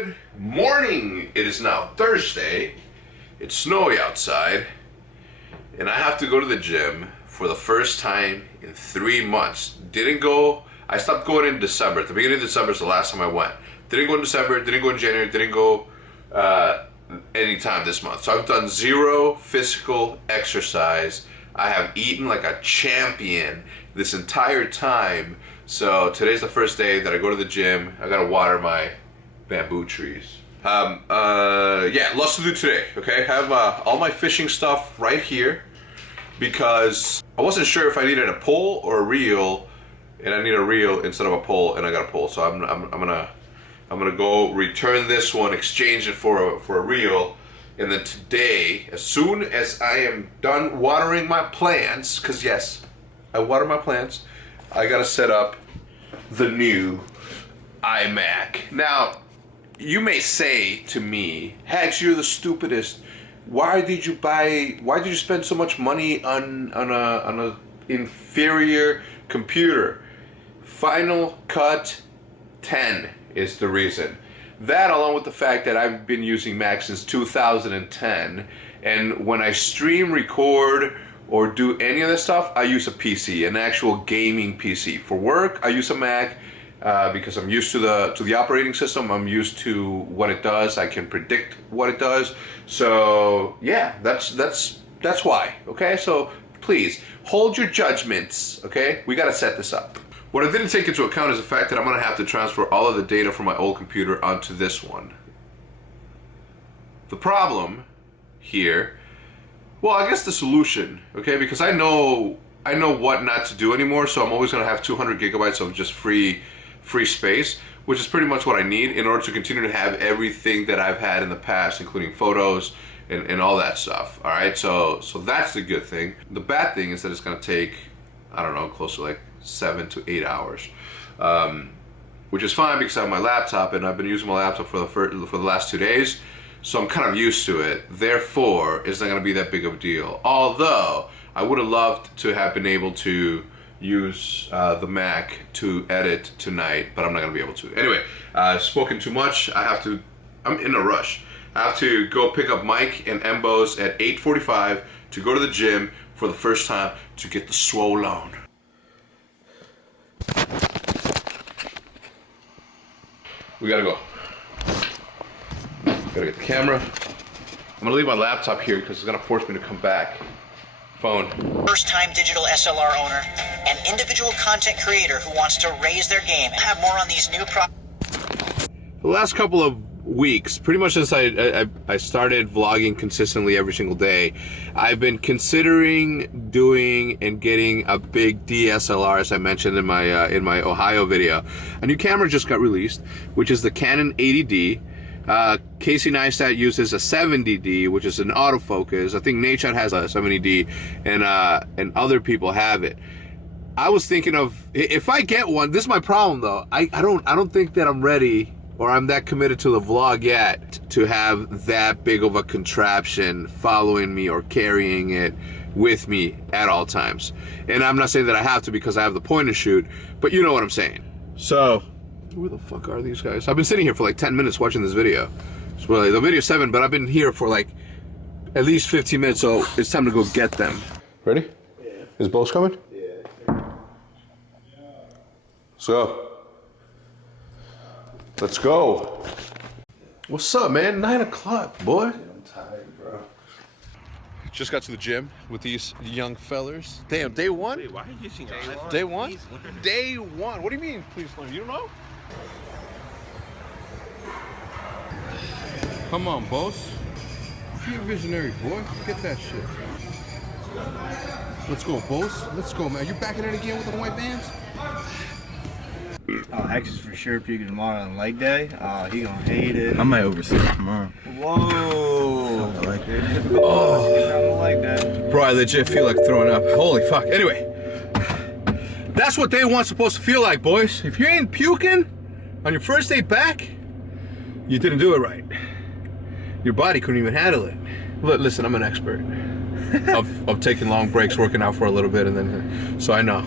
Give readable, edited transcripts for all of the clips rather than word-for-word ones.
Good morning. It is now Thursday. It's snowy outside, and I have to go to the gym for the first time in 3 months. I stopped going in December. At the beginning of December is the last time I went. Didn't go in December, didn't go in January, didn't go anytime this month. So I've done zero physical exercise. I have eaten like a champion this entire time. So today's the first day that I go to the gym. I gotta water my bamboo trees. Yeah, lots to do today, okay? I have all my fishing stuff right here because I wasn't sure if I needed a pole or a reel, and I need a reel instead of a pole, and I got a pole. So I'm gonna go return this one, exchange it for a reel, and then today, as soon as I am done watering my plants, because yes, I water my plants, I gotta set up the new iMac. Now, you may say to me, HECZ, you're the stupidest. Why did you spend so much money on a inferior computer? Final Cut 10 is the reason. That, along with the fact that I've been using Mac since 2010, and when I stream, record, or do any of this stuff, I use a PC, an actual gaming PC. For work, I use a Mac because I'm used to the operating system. I'm used to what it does. I can predict what it does. So yeah, that's why. Okay, so please hold your judgments. Okay, we gotta set this up. What I didn't take into account is the fact that I'm gonna have to transfer all of the data from my old computer onto this one. The problem here, well, I guess the solution, okay, because I know what not to do anymore, so I'm always gonna have 200 gigabytes of just free space, which is pretty much what I need in order to continue to have everything that I've had in the past, including photos and all that stuff. All right, so that's the good thing. The bad thing is that it's gonna take, I don't know, close to like 7 to 8 hours, which is fine because I have my laptop and I've been using my laptop for the last 2 days, so I'm kind of used to it. Therefore, it's not gonna be that big of a deal. Although I would have loved to have been able to use the Mac to edit tonight, but I'm not gonna be able to. Anyway, I've spoken too much. I'm in a rush. I have to go pick up Mike and Embos at 8:45 to go to the gym for the first time to get the swole on. We gotta go. Gotta get the camera. I'm gonna leave my laptop here because it's gonna force me to come back. Phone. First-time digital SLR owner, an individual content creator who wants to raise their game. Have more on these new The last couple of weeks, pretty much since I started vlogging consistently every single day, I've been considering doing and getting a big DSLR, as I mentioned in my Ohio video. A new camera just got released, which is the Canon 80D. Casey Neistat uses a 70D, which is an autofocus. I think Nadeshot has a 70D, and other people have it. I was thinking of, if I get one, this is my problem though. I don't think that I'm ready, or I'm that committed to the vlog yet, to have that big of a contraption following me or carrying it with me at all times. And I'm not saying that I have to because I have the point and shoot, but you know what I'm saying. So, where the fuck are these guys? I've been sitting here for like 10 minutes watching this video. So like, the video's 7, but I've been here for like at least 15 minutes, so it's time to go get them. Ready? Yeah. Is Bose coming? Yeah. So, let's go. What's up, man? 9 o'clock, boy. I'm tired, bro. Just got to the gym with these young fellers. Damn, day one? Wait, why are you using Day one? Day one. What do you mean, please learn? You don't know? Come on, boss. Be a visionary, boy. Get that shit. Let's go, boss. Let's go, man. You back in it again with the white bands? Oh, HECZ is for sure puking tomorrow on leg day. Oh, he gonna hate it. I might oversleep tomorrow. Whoa! I like it. Oh, leg day. Bro, I legit feel like throwing up. Holy fuck. Anyway, that's what day one's supposed to feel like, boys. If you ain't puking on your first day back, you didn't do it right. Your body couldn't even handle it. Look, listen, I'm an expert of taking long breaks, working out for a little bit, and then, so I know.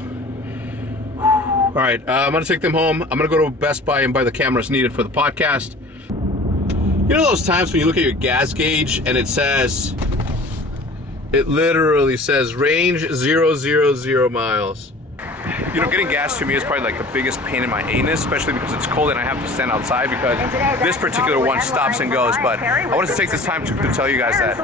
All right, I'm gonna take them home. I'm gonna go to Best Buy and buy the cameras needed for the podcast. You know those times when you look at your gas gauge and it says, it literally says range 000 miles. You know, getting gas to me is probably like the biggest pain in my anus, especially because it's cold and I have to stand outside because this particular one stops and goes. But I wanted to take this time to tell you guys that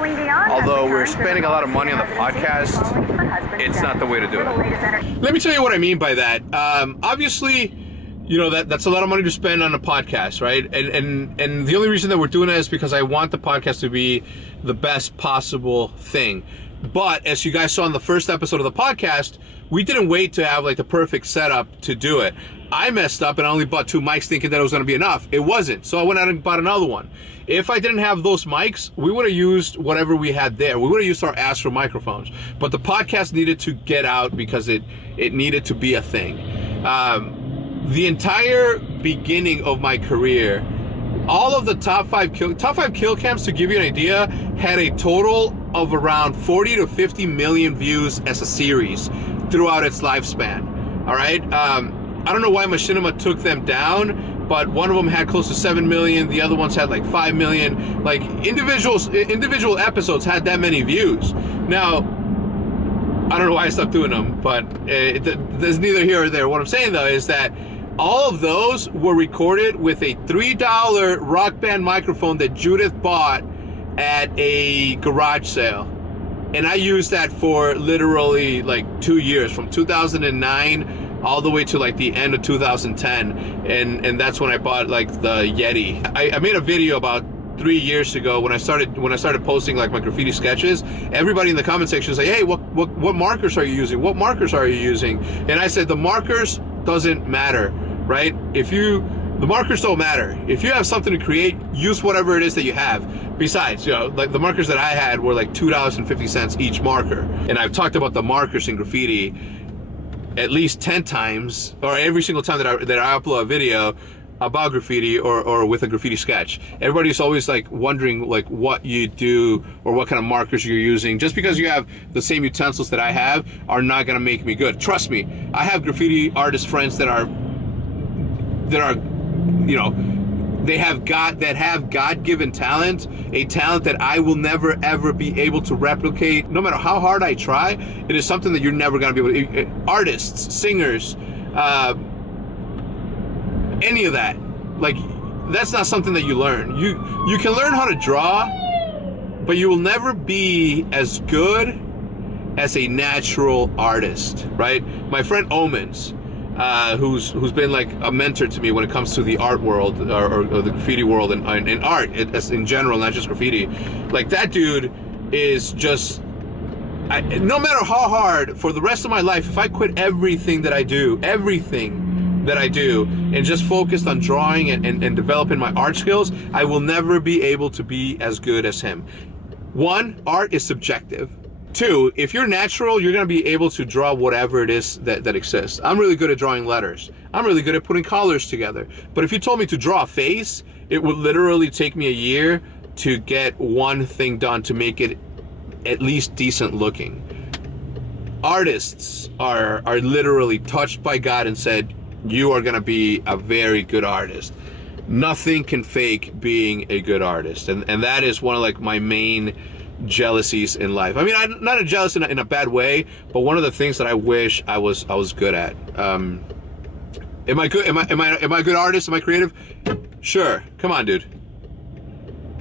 although we're spending a lot of money on the podcast, it's not the way to do it. Let me tell you what I mean by that. Obviously, you know, that's a lot of money to spend on a podcast, right? And the only reason that we're doing that is because I want the podcast to be the best possible thing. But as you guys saw in the first episode of the podcast, we didn't wait to have like the perfect setup to do it. I messed up and I only bought 2 mics thinking that it was going to be enough. It wasn't. So I went out and bought another one. If I didn't have those mics, we would have used whatever we had there. We would have used our Astro microphones. But the podcast needed to get out because it needed to be a thing. The entire beginning of my career, all of the top 5 kill cams, to give you an idea, had a total of around 40 to 50 million views as a series throughout its lifespan. All right. I don't know why Machinima took them down, but one of them had close to 7 million. The other ones had like 5 million. Like individual episodes had that many views. Now, I don't know why I stopped doing them, but there's neither here or there. What I'm saying though is that all of those were recorded with a $3 Rock Band microphone that Judith bought at a garage sale. And I used that for literally like 2 years, from 2009 all the way to like the end of 2010. And that's when I bought like the Yeti. I made a video about 3 years ago when I started posting like my graffiti sketches. Everybody in the comment section was like, hey, what markers are you using? What markers are you using? And I said the markers doesn't matter, right? The markers don't matter. If you have something to create, use whatever it is that you have. Besides, you know, like the markers that I had were like $2.50 each marker. And I've talked about the markers in graffiti at least 10 times, or every single time that I upload a video about graffiti or with a graffiti sketch. Everybody's always like wondering like what you do or what kind of markers you're using. Just because you have the same utensils that I have are not gonna make me good. Trust me, I have graffiti artist friends that are, you know, they have God-given talent, a talent that I will never ever be able to replicate. No matter how hard I try, it is something that you're never gonna be able to. Artists, singers, any of that, like, that's not something that you learn. You can learn how to draw, but you will never be as good as a natural artist, right? My friend Omens, who's been like a mentor to me when it comes to the art world or the graffiti world and art in general, not just graffiti. Like, that dude is just, no matter how hard, for the rest of my life, if I quit everything that I do, and just focused on drawing and developing my art skills, I will never be able to be as good as him. 1, art is subjective. 2, if you're natural, you're gonna be able to draw whatever it is that exists. I'm really good at drawing letters. I'm really good at putting colors together. But if you told me to draw a face, it would literally take me a year to get one thing done to make it at least decent looking. Artists are literally touched by God and said, you are gonna be a very good artist. Nothing can fake being a good artist. And that is one of like my main jealousies in life. I mean, I'm not jealous in a bad way, but one of the things that I wish I was good at. Am I good? Am I a good artist? Am I creative? Sure. Come on, dude.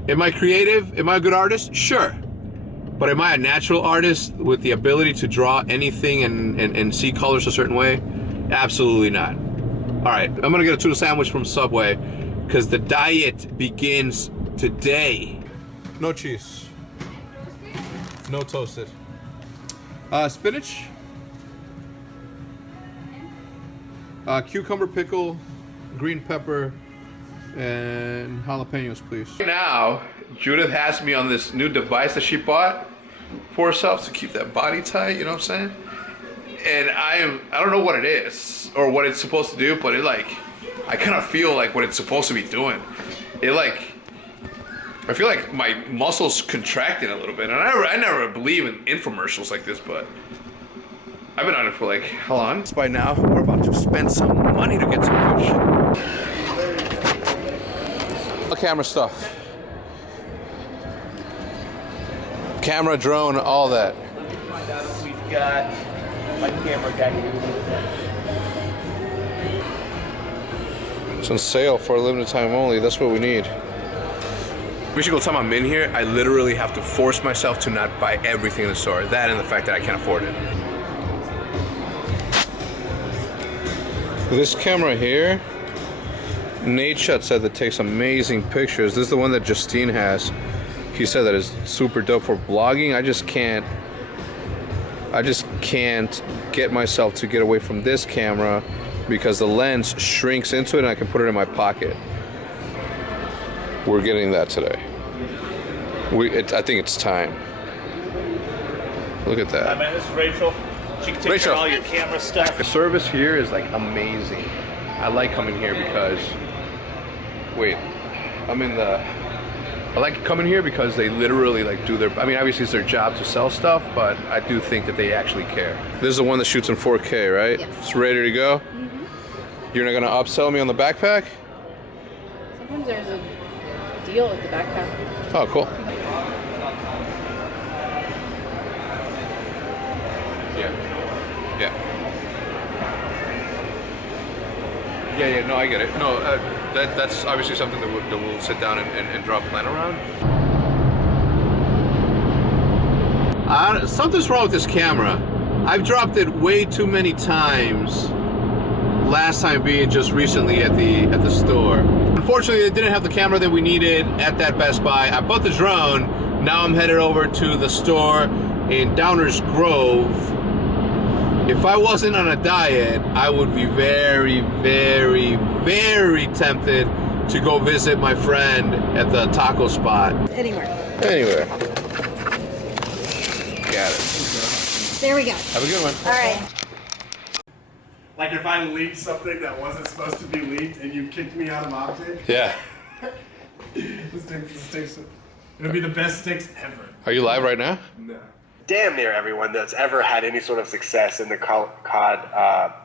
Am I creative? Am I a good artist? Sure. But am I a natural artist with the ability to draw anything and see colors a certain way? Absolutely not. All right, I'm gonna get a tuna sandwich from Subway because the diet begins today. No cheese. No toasted. Spinach. Cucumber pickle, green pepper, and jalapenos, please. Now, Judith has me on this new device that she bought for herself to keep that body tight, you know what I'm saying? And I don't know what it is or what it's supposed to do, but I kind of feel like what it's supposed to be doing. I feel like my muscles contracting a little bit. And I never believe in infomercials like this, but I've been on it for like, how long? By now, we're about to spend some money to get some good shit. Camera stuff. camera, drone, all that. Find out if we've got my camera guy here. It's on sale for a limited time only. That's what we need. Every single time I'm in here, I literally have to force myself to not buy everything in the store. That and the fact that I can't afford it. This camera here, Nadeshot said that takes amazing pictures. This is the one that Justine has. He said that is super dope for blogging. I just can't get myself to get away from this camera because the lens shrinks into it and I can put it in my pocket. We're getting that today. I think it's time. Look at that. Hi, man. This is Rachel. She can take care of all your camera stuff. The service here is like amazing. I like coming here because, I like coming here because they literally like do their, I mean obviously it's their job to sell stuff, but I do think that they actually care. This is the one that shoots in 4K, right? Yes. It's ready to go? Mm-hmm. You're not gonna upsell me on the backpack? Sometimes there's a deal with the backpack. Oh, cool. Yeah, no, I get it. No, that's obviously something that we'll sit down and draw a plan around. Something's wrong with this camera. I've dropped it way too many times. Last time being just recently at the store. Unfortunately, they didn't have the camera that we needed at that Best Buy. I bought the drone. Now I'm headed over to the store in Downers Grove. If I wasn't on a diet, I would be very, very, very tempted to go visit my friend at the taco spot. Anywhere. Anywhere. Got it. There we go. Have a good one. All right. Like if I leaked something that wasn't supposed to be leaked and you kicked me out of Object, Yeah. the sticks, it'll be the best sticks ever. Are you live right now? No. Damn near everyone that's ever had any sort of success in the COD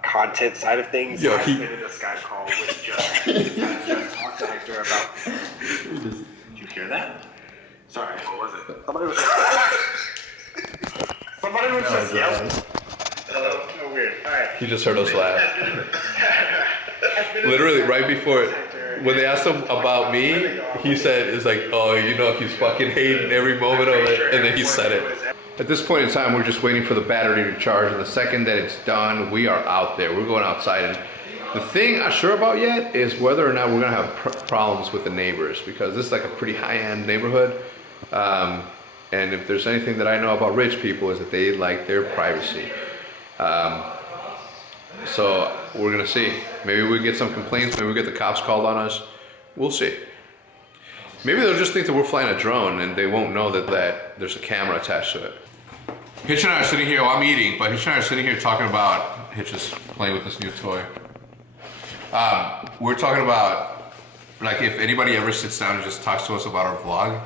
content side of things has been in a Skype call with just talked to Hector about. Did you hear that? Sorry, what was it? Somebody was just yelling. Oh, weird. All right. He just heard us laugh. Literally right before, when they asked him about me, he said, it's like, oh, you know, he's fucking hating every moment of it, and then he said it. At this point in time, we're just waiting for the battery to charge, and the second that it's done, we are out there. We're going outside, and the thing I'm not sure about yet is whether or not we're gonna have problems with the neighbors, because this is like a pretty high-end neighborhood, and if there's anything that I know about rich people is that they like their privacy. So we're gonna see. Maybe we get some complaints, maybe we get the cops called on us. We'll see. Maybe they'll just think that we're flying a drone and they won't know that there's a camera attached to it. Hitch and I are sitting here, well I'm eating, but Hitch and I are sitting here talking about, Hitch is playing with this new toy. We're talking about, like if anybody ever sits down and just talks to us about our vlog,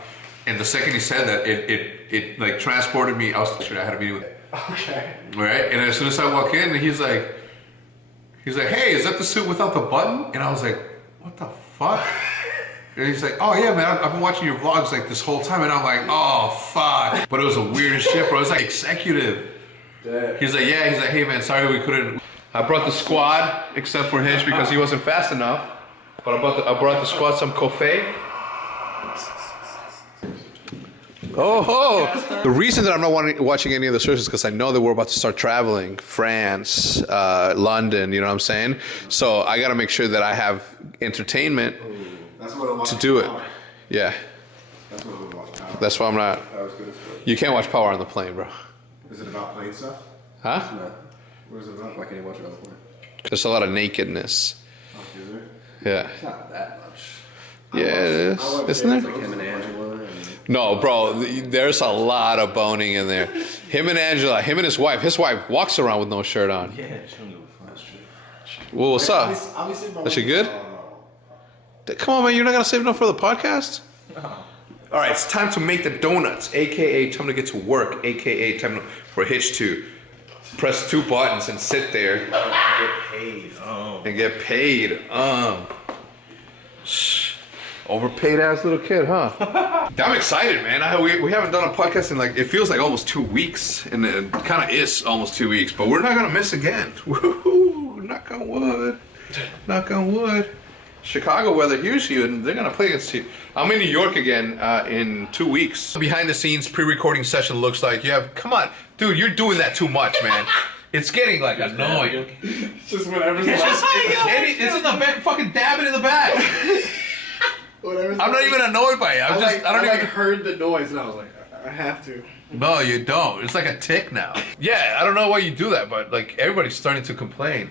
and the second he said that, it like transported me, I had a meeting with Okay. right? And as soon as I walk in, he's like, hey, is that the suit without the button? And I was like, what the fuck? And he's like, oh yeah, man, I've been watching your vlogs like this whole time. And I'm like, oh fuck. But it was the weirdest shit, bro. It was like executive. He's like, yeah, he's like, hey man, sorry we couldn't. I brought the squad, except for Hinch because he wasn't fast enough. But I brought the squad some coffee. Oh, the reason that I'm not watching any of the shows is because I know that we're about to start traveling, France, London, you know what I'm saying? So I got to make sure that I have entertainment to do it. Yeah. That's what we watch Power. That's why I'm not. That was good as fuck. You can't watch Power on the plane, bro. Is it about plane stuff? Huh? No. What is it about? Why can't you watch it on the plane? There's a lot of nakedness. Oh, is there? Yeah. It's not that much. Yeah, it is. Isn't there? Like him and Angela. And No, bro, there's a lot of boning in there. Him and Angela, him and his wife walks around with no shirt on. yeah, she don't give a fuck. That's true. Well, what's up? Obviously, That shit good? Come on, man, you're not gonna save enough for the podcast? No. All right, it's time to make the donuts, AKA time to get to work, AKA time for Hitch to press 2 buttons and sit there and get paid. Overpaid ass little kid, huh? I'm excited, man. We haven't done a podcast in like, it feels like almost 2 weeks, and it kind of is almost 2 weeks, but we're not gonna miss again. Woohoo! Knock on wood. Knock on wood. Chicago weather here's you, and they're gonna play against you. I'm in New York again in 2 weeks. Behind the scenes pre-recording session looks like you have. Come on, dude, you're doing that too much, man. It's getting like annoying. It's just whatever's It's in the back, fucking dab it in the back. I'm not even annoyed by it. I don't even heard the noise and I was like, I have to. No, you don't. It's like a tick now. Yeah, I don't know why you do that, but like everybody's starting to complain.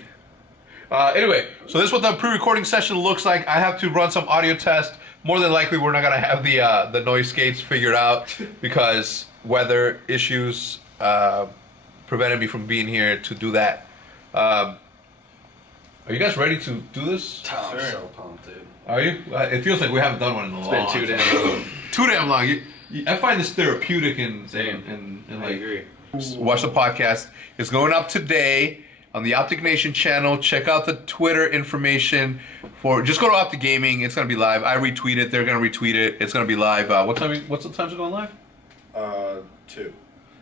Anyway, so this is what the pre-recording session looks like. I have to run some audio tests. More than likely, we're not gonna have the noise gates figured out because weather issues prevented me from being here to do that. Are you guys ready to do this? I'm so pumped, dude. Are you? It feels like we haven't done one in a long time. It's been too damn long. Too damn long. I find this therapeutic and I like, agree. watch the podcast. It's going up today on the Optic Nation channel. Check out the Twitter information for. Just go to Optic Gaming. It's gonna be live. I retweet it. They're gonna retweet it. It's gonna be live. What's the times it going live? 2.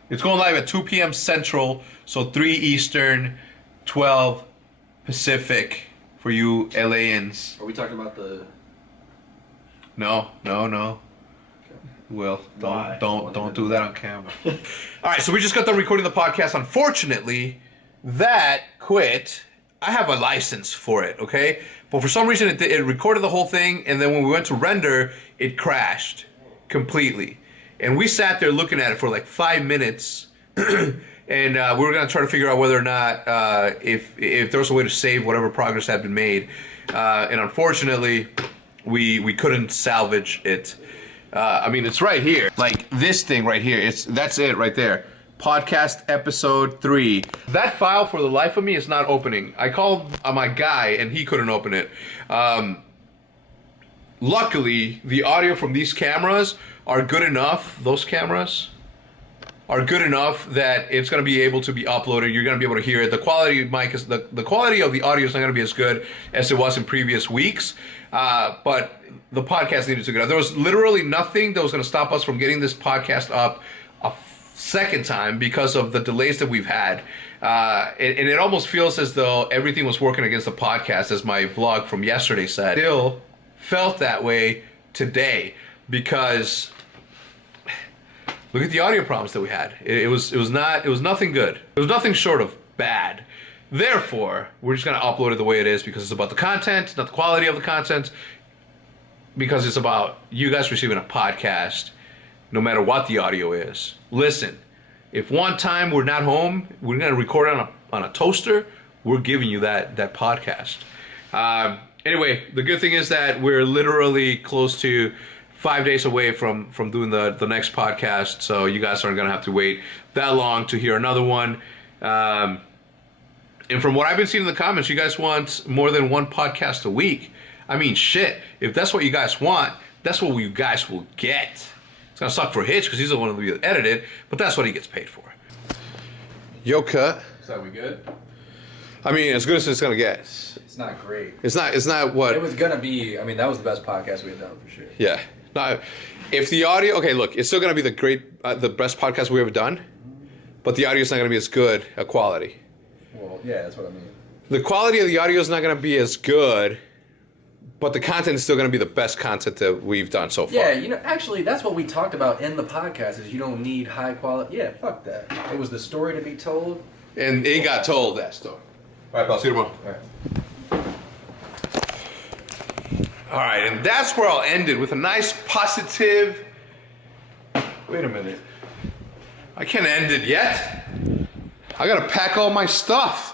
It's going live at 2 p.m. Central, so 3 Eastern, 12 Pacific for you LAans. Are we talking about the... No. Will, don't do that on camera. All right, so we just got done recording the podcast. Unfortunately, that quit. I have a license for it, okay? But for some reason, it recorded the whole thing, and then when we went to render, it crashed completely. And we sat there looking at it for like 5 minutes, and we were gonna try to figure out whether or not if there was a way to save whatever progress had been made. And unfortunately, we couldn't salvage it. I mean, it's right here, like this thing right here. That's it right there. Podcast episode 3. That file, for the life of me, is not opening. I called my guy and he couldn't open it. Luckily, the audio from these cameras are good enough. Those cameras are good enough that it's going to be able to be uploaded. You're going to be able to hear it. The quality of the quality of the audio is not going to be as good as it was in previous weeks. But the podcast needed to go. There was literally nothing that was going to stop us from getting this podcast up a second time because of the delays that we've had. And it almost feels as though everything was working against the podcast, as my vlog from yesterday said. Still felt that way today because look at the audio problems that we had. It was nothing good. It was nothing short of bad. Therefore, we're just gonna upload it the way it is because it's about the content, not the quality of the content. Because it's about you guys receiving a podcast, no matter what the audio is. Listen, if one time we're not home, we're gonna record on a toaster. We're giving you that podcast. Anyway, the good thing is that we're literally close to 5 days away from doing the next podcast, so you guys aren't gonna have to wait that long to hear another one. And from what I've been seeing in the comments, you guys want more than one podcast a week. I mean, shit, if that's what you guys want, that's what you guys will get. It's gonna suck for Hitch because he's the one who edited, but that's what he gets paid for. Yo, cut. Is that we good? I mean, as good as it's gonna get. It's not great. It's not what... It was gonna be, I mean, that was the best podcast we had done for sure. Yeah. Now, if the audio... Okay, look, it's still gonna be the best podcast we've ever done, but the audio's not gonna be as good a quality. Well, yeah, that's what I mean. The quality of the audio is not gonna be as good, but the content is still going to be the best content that we've done so far. Yeah, you know, actually, that's what we talked about in the podcast, is you don't need high quality. Yeah, fuck that. It was the story to be told. And it got told, that story. All right, pal, see you tomorrow. All right. All right, and that's where I'll end it, with a nice positive... Wait a minute. I can't end it yet. I got to pack all my stuff.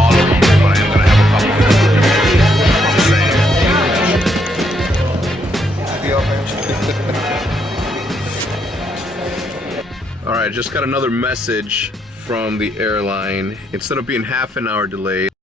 All of them, but I am gonna have a couple All right, just got another message from the airline. Instead of being half an hour delayed,